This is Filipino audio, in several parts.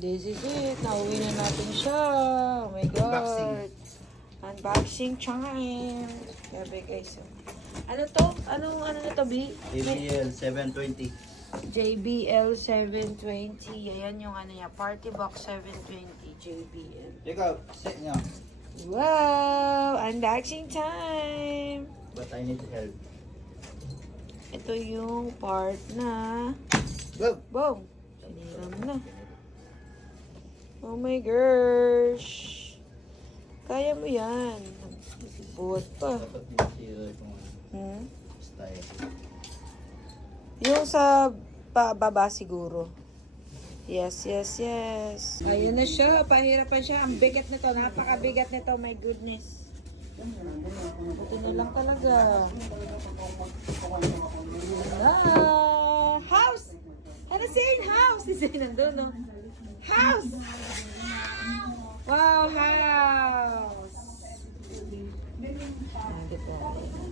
This is it. Nauwi na natin siya. Oh my God. Unboxing time. Grabe guys. Ano to? Ano na to, B? JBL 720. JBL 720. Ayan yung ano niya. Party Box 720 JBL. Ikaw, set niya. Wow! Unboxing time! But I need help. Ito yung part na... Go! Boom! Sinira mo na. Oh my gosh! Kaya mo yan. Buhat pa. Dapat masira itong style. Yung sa baba siguro. Yes, yes, yes. Ayan na siya. Pahirapan siya. Ang bigat nito. Napakabigat nito. My goodness. Ito na lang talaga. House! Ano siya house? Si Zay nandun, no? House! Wow, house!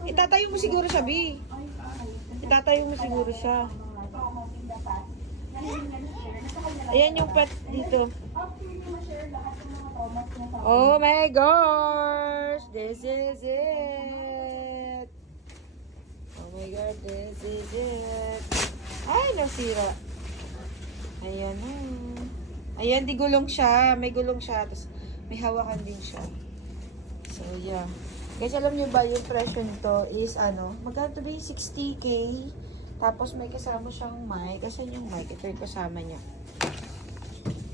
Itatayo mo siguro siya, B. Itatayo mo siguro siya. Ayan yung pet dito. Oh my gosh! This is it! Oh my God, this is it! Ay, nasira. Ayan na. Ayan, di gulong siya. May gulong siya. Tapos may hawakan din siya. So, yeah. Guys, alam niyo ba yung presyo nito is ano? Magkano to ba? 60K. Tapos may kasama siyang mic. Asan yung mic? Ito yung kasama niya.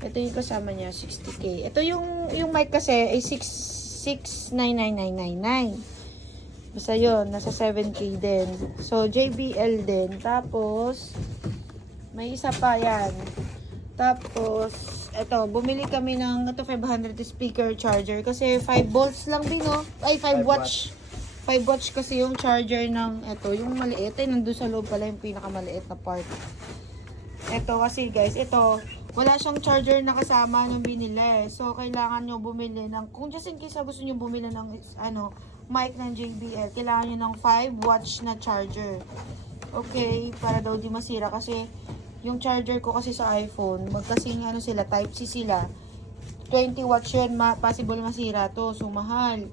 Ito yung kasama niya, 60K. Ito yung mic kasi ay 6999999. Basta yun, nasa 7K din. So, JBL din. Tapos, may isa pa yan. Tapos, eto, bumili kami ng ito 500 speaker charger kasi 5 volts lang din, no? Ay, 5 watts. 5 watts kasi yung charger ng ito, yung maliit. Ay, nandun sa loob pala yung pinakamaliit na part. Ito kasi guys, ito, wala siyang charger na kasama nung binili. So, kailangan nyo bumili ng, kung just in case gusto nyo bumili ng, ano, mic ng JBL, kailangan nyo ng 5 watts na charger. Okay, para daw di masira kasi, yung charger ko kasi sa iPhone, magkasing ano sila, Type-C sila. 20 watts yun, possible masira to. So, mahal.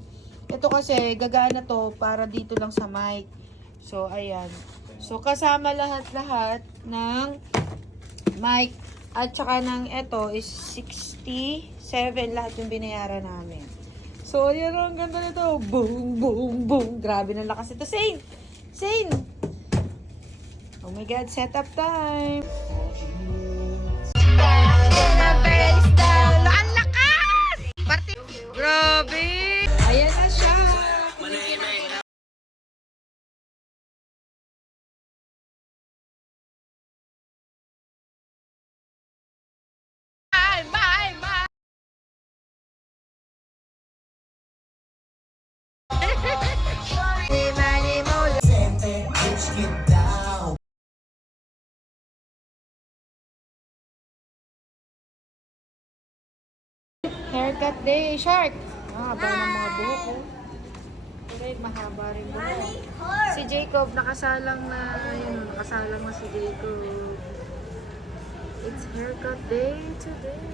Ito kasi, gagana to para dito lang sa mic. So, ayan. So, kasama lahat-lahat ng mic. At saka ng ito is 67 lahat yung binayaran namin. So, ayan ang ganda nito. Boom, boom, boom. Grabe ng lakas ito. Sane! Sane! Oh my God, setup time! Ang lakas! Grabe! Ayan na siya! Bye! Bye! Haircut day, Shark! Mahaba ng mga buhok ko. Correct, mahaba rin buhok. Si Jacob, nakasalang na, yun, nakasalang na si Jacob. It's haircut day today.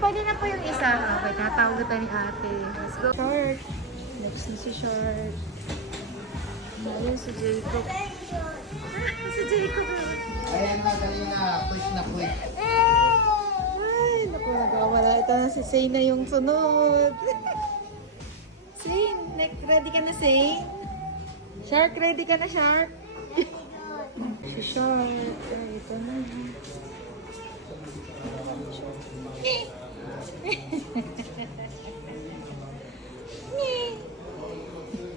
Pwede na po yung isa. Okay, tatawag kita ni ate. Let's go. Shark. Next na si Shark. Ayun si Jacob. Si Jacob. Ayan na, kanina. Quick na quick. Ay, naku, nagawala. Ito na si Zane na yung sunod. Zane, ready ka na, Zane? Shark, ready ka na, Shark? Si Shark. Ay, ito na.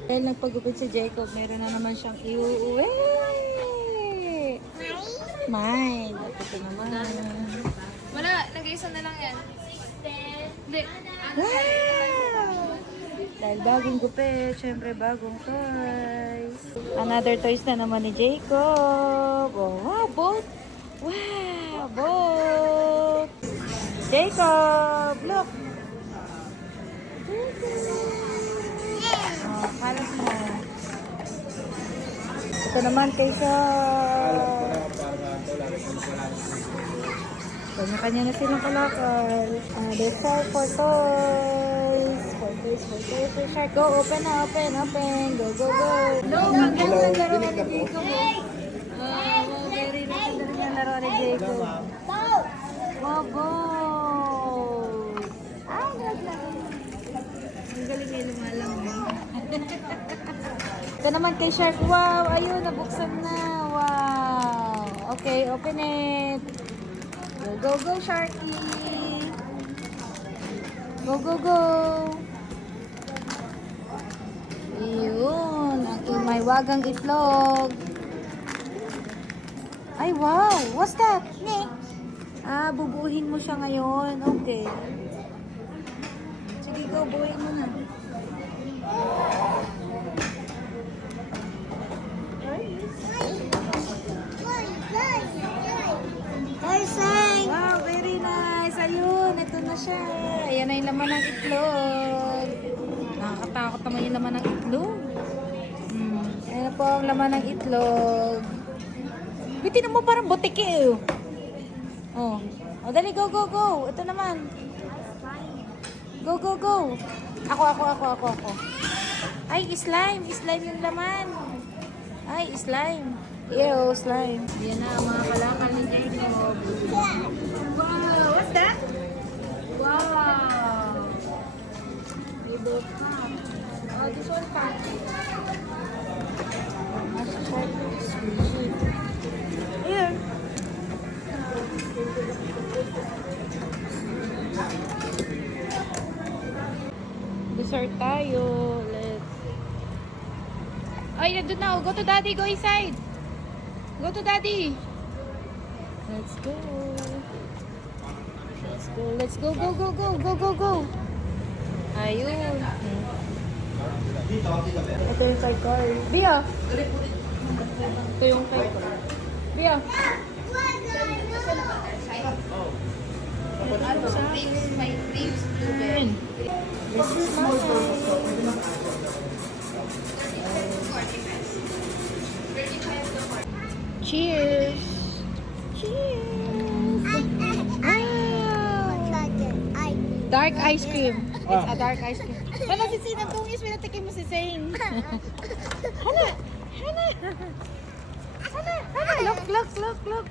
Dahil nagpagupit si Jacob, meron na naman siyang iuuwi. Mine. Ito naman. Wala, nag-isa na lang yan. Hindi. Wow! Dahil bagong gupit, syempre bagong toys. Another toys na naman ni Jacob. Oh, wow, boat. Wow, boat. Jacob, look. Oh, kalas mo. Ito naman kay Jacob. Para Kanya-kanya na silang kalakal. There's for toys. For toys. For shark. Go, open na, open. Go. No, ang ganda ng laro ni Jacob. Wow, very nice ang laro ni Jacob. Bobo! Ang galing niya lumalang. Ito naman kay Shark. Wow! Ayun, nabuksan na. Wow! Okay, open it. Go, Sharky! Go! Ayun, ang may wagang itlog. Ay, wow! What's that? Bubuhin mo siya ngayon. Okay. Sige, go. Buuhin mo na. Wow, very nice. Ayun, ito na siya. Ayan na yung laman ng itlog. Nakakatakot naman yung laman ng itlog. Ayan na po ang laman ng itlog. Bitin mo parang butiki eh. Oh, dali, go. Ito naman. Go. Ako. Ay, slime yung laman. Ay, slime. Ew, slime. Yan na, mga kalakal ni Jacob. Wow, what's that? Wow. Oh, this one pa. Here. Dessert tayo. Let's. Ay, nandun na. Go to daddy. Go inside. Go to daddy. Let's go. Go. Ayun. Ito yung kay Carl. Bia. Ito yung kay Carl. Bia. My dreams blueberry. This is Cheers! Wow! Dark ice cream. It's a dark ice cream. Hala, si Sina tungis. Pinatikim mo si Zane. Hala! Look.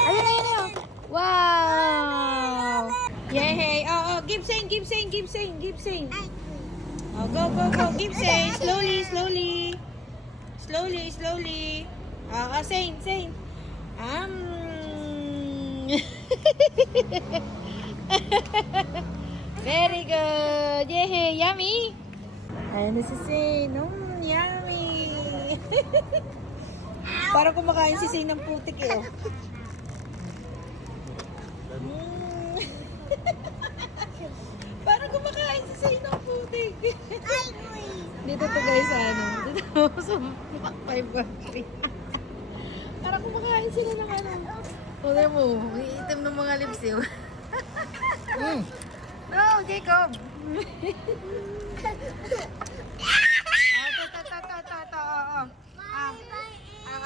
Ayun. Wow! Yay! Oh, give Zane. Oh, go. Give Zane. Slowly. Zane. Very good. Yay, yummy. Ayan na si Zane. Yummy. Parang kumakain si Zane ng putik eh. Oh. Parang kumakain si Zane ng putik. Dito to guys, dito sa Makpay Bakery. Parang kumakain sila ng Tignan mo, iitim ng mga lips yun. No, Jacob!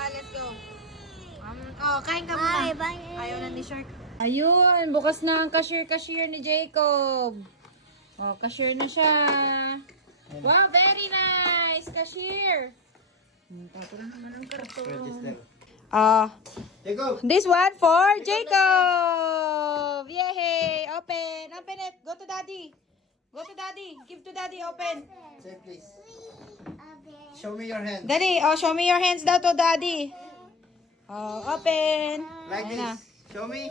Let's go. Kain ka muna. Ayaw na ni Shark. Ayun, bukas na ang cashier ni Jacob. Cashier na siya. Wow, very nice! Cashier! Tapulan naman ang karton. Jacob! This one for Jacob! Yay! Open it! Go to daddy! Give to daddy, open! Say please. Show me your hand. Daddy, show me your hands daw to daddy. Open! Like Ayan na. this. Show me.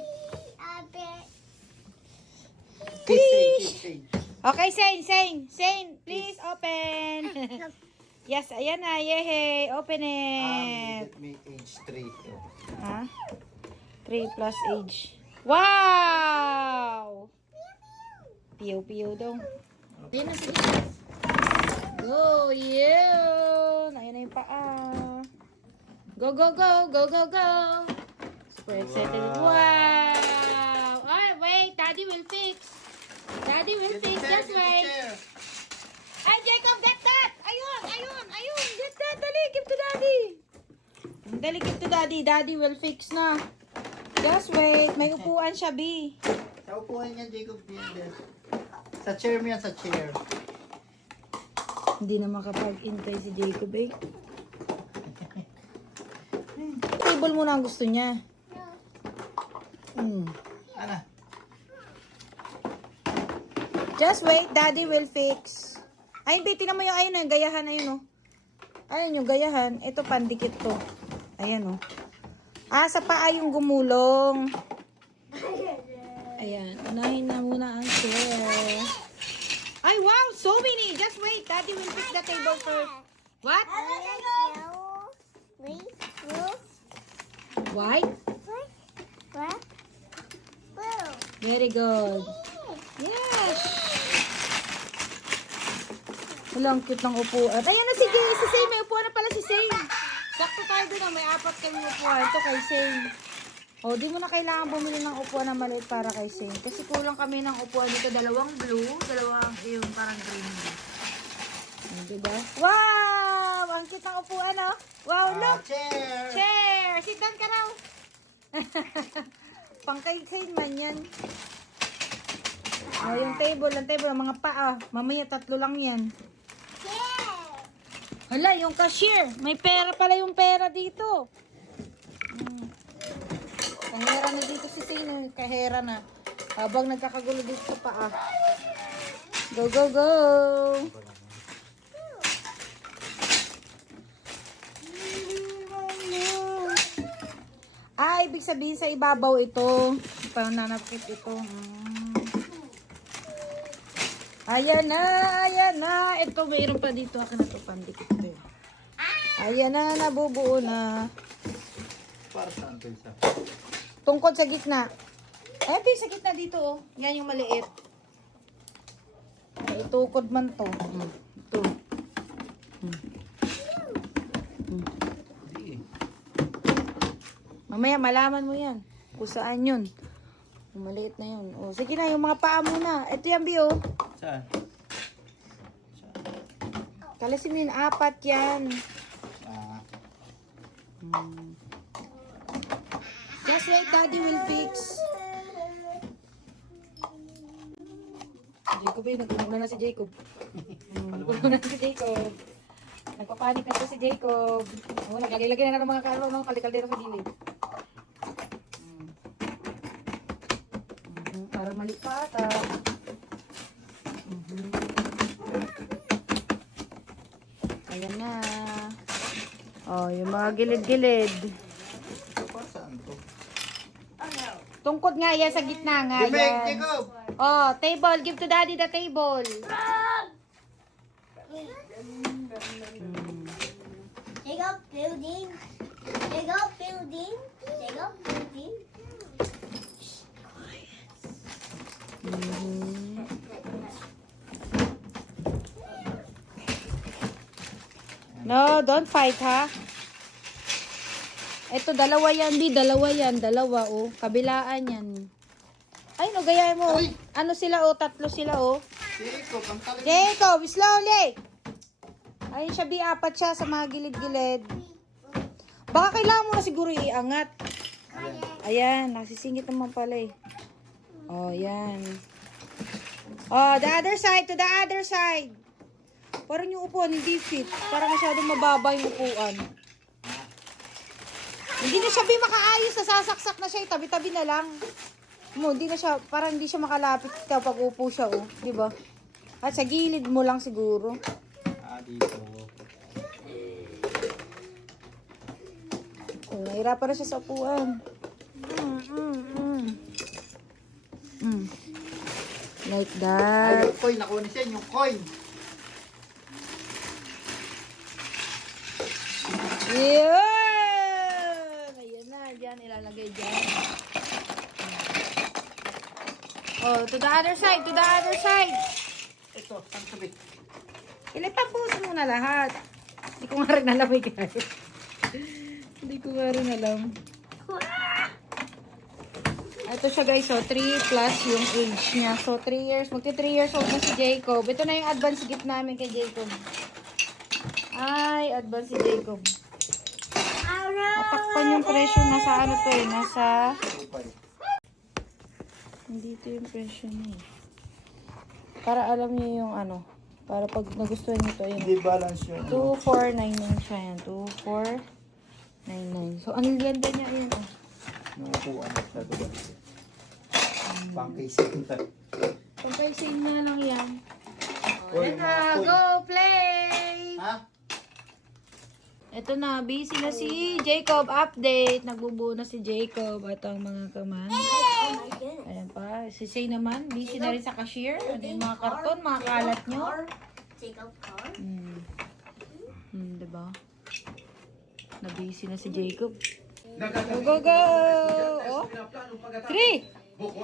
Please. Kiss. Okay, Zane, please open. Yes, ayan na, yay, open it. Let me age 3. 3 plus age. Wow! Piyo daw. Ayan na, sige. Go, yun. Ayan na yung paa. Go. Super excited. Wow! Wait, daddy will fix. Just wait. Ay, Jacob, get that! Ayun! Get that! Dali, give to daddy! Daddy will fix na. Just wait. May upuan siya, B. Sa upuan yan, Jacob. Yan. Sa chair mo yan, sa chair. Hindi na makapag-intay si Jacob eh. Table muna ang gusto niya. Ano? Just wait, Daddy will fix. Ay, B, tingnan mo yung ayun, yung gayahan, ayun, oh. Ayun, yung gayahan. Ito, pandikit to. Ayan, oh. Ah, sa paa yung gumulong. Ayan, unahin na muna ang chair. Ay, wow, so many. Just wait, Daddy will fix the table first. What? White? Very good. Yes. Wala, ang cute ng upuan. Ayan na, sige, si Say. May upuan na pala si Say. Sakto tayo doon, may 4 kami upuan. Ito kay Say. O, di mo na kailangan bumili ng upuan na maliit para kay Say. Kasi kulang kami ng upuan dito. 2 blue, 2 yung parang green. Diba? Wow! Ang cute ng upuan, oh. Wow, look! Chair! Chair! Sit down ka raw. Pangkay-kain man yan. Oh, yung table, ang mga paa. Mamaya 3 lang yan. Hala, yung cashier. May pera pala yung pera dito. Kahera na dito si Sino. Kahera na. Habang nagkakagulo dito sa paa. Go, go, go! Ah, ibig sabihin sa ibabaw ito. Pananapit ito. Ayan na, ayan na. Ito, mayroon pa dito. Akin na ito, pandikit ito. Ayan na, nabubuo na. Para saan ito isa? Tungkod sa gitna. Ito yung sa gitna dito, oh. Yan yung maliit. Ay, itukod man to. Ito. Mamaya, malaman mo yan. Kung saan yun. Yung maliit na yun. O, sige na, yung mga paa muna. Ito yan, Bio. Saan? Kalasin mo yun, 4 yan. Just wait, Daddy will fix. Jacob eh, nagulong na si Jacob. Nagulong na si Jacob. Nagpapanik na to si Jacob. Oh, naglagay na ng mga karo, mga kalikaldero sa gilid. Para mali pa ata. Ayan na. Oh, yung mga gilid-gilid. Para saan ito? Tungkod nga yan sa gitna nga Jimmy, yan. Jacob! Oh, table. Give to Daddy the table. Jacob building. Jacob building. Jacob building. No, don't fight, ha? Ito, 2 yan, B. 2 yan. 2, oh. Kabilaan yan. Ay, no, gayahin mo. Ay! Ano sila, oh? 3 sila, oh. Jacob, ang talim. Jacob, slowly! Ayun siya, B. 4 siya sa mga gilid-gilid. Baka kailangan mo na siguro iangat. Ayan, nasisingit naman pala, eh. Oh, yan. Oh, the other side, to the other side. Parang yung upuan, hindi fit. Parang masyadong mababa yung upuan. Hindi na siya makaayos, nasasaksak na siya, tabi-tabi na lang. Mo, hindi na siya, parang hindi siya makalapit kapag upo siya, oh. Diba? At sa gilid mo lang siguro. Dito. Oh, nahirapan na siya sa upuan. Like Ay, that. yung coin. Nakuha ni Sen, yung coin. Yan! Ayan na, dyan, ilalagay dyan. Oh, to the other side, to the other side. Ito, ang sabi. Ilitampos mo na lahat. Hindi ko nga rin alam, guys. Hindi ko nga rin alam. Ito siya, guys, so 3 plus yung age niya. So 3 years, magti 3 years old na si Jacob. Ito na yung advance gift namin kay Jacob. Ay, advance si Jacob. takpan yung presyo. Nasa ano to eh. Nasa... Hindi ito yung presyo niya eh. Para alam niyo yung ano. Para pag nagustuhan niyo to, Hindi yun. balance yun. 2499 siya yan. 2499. So, ang ganda niya yun. Oh. Nakukuha na siya doon. Pang-casing tayo. Pagka-same na lang yan. Uy, Yan mga na, coin. go play! Ha? Ito na, busy na si Jacob. Update. Nagbubuo na si Jacob. Ito ang mga kaman. Oh my goodness. Ayan pa. Si Say naman, busy na rin sa cashier. Ano yung mga karton, mga kalat nyo. Jacob car. Diba? Na-busy na si Jacob. Go, go, go! Oh. 3, 4, 5,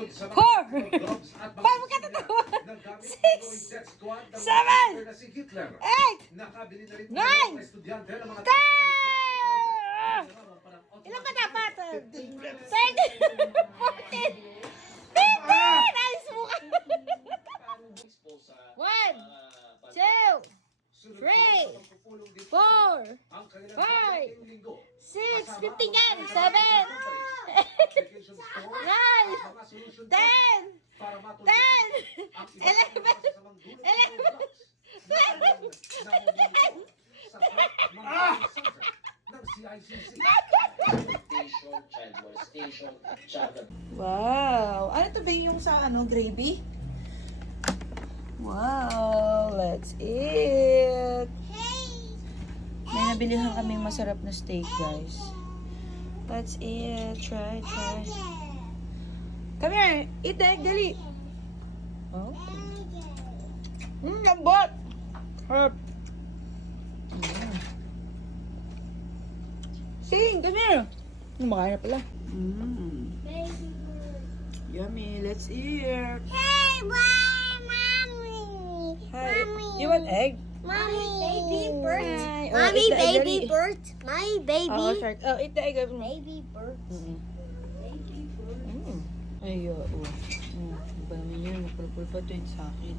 magkatatawa. 6, 7, 8, 9, 10! Ilan ka dapat? 13, 14, 15! Ayos mo ka! 1, 2, 3, 4, 5, 6, 15 yan! 7, 8, 9, 10, 10, 11, 11, 12. Wow! Ano to ba yung sa ano, gravy? Wow! Let's eat! May nabilihan kaming masarap na steak, guys. Let's eat. Try. Come here. Eat the egg, dali. Oh. Lambot. Herb. Sing, come here. Kumakain na pala. Yummy. Let's eat. Hey, why, mommy? Hi. Mommy. You want egg? Mommy, baby bird. Hi. Oh, Mommy, eat the egg, baby dali. bird. My baby. Oh, shark. Oh, eat the egg. Baby bird. Baby bird. Ay, oo. Ang dami niya. Mapulpul pa ito sa akin.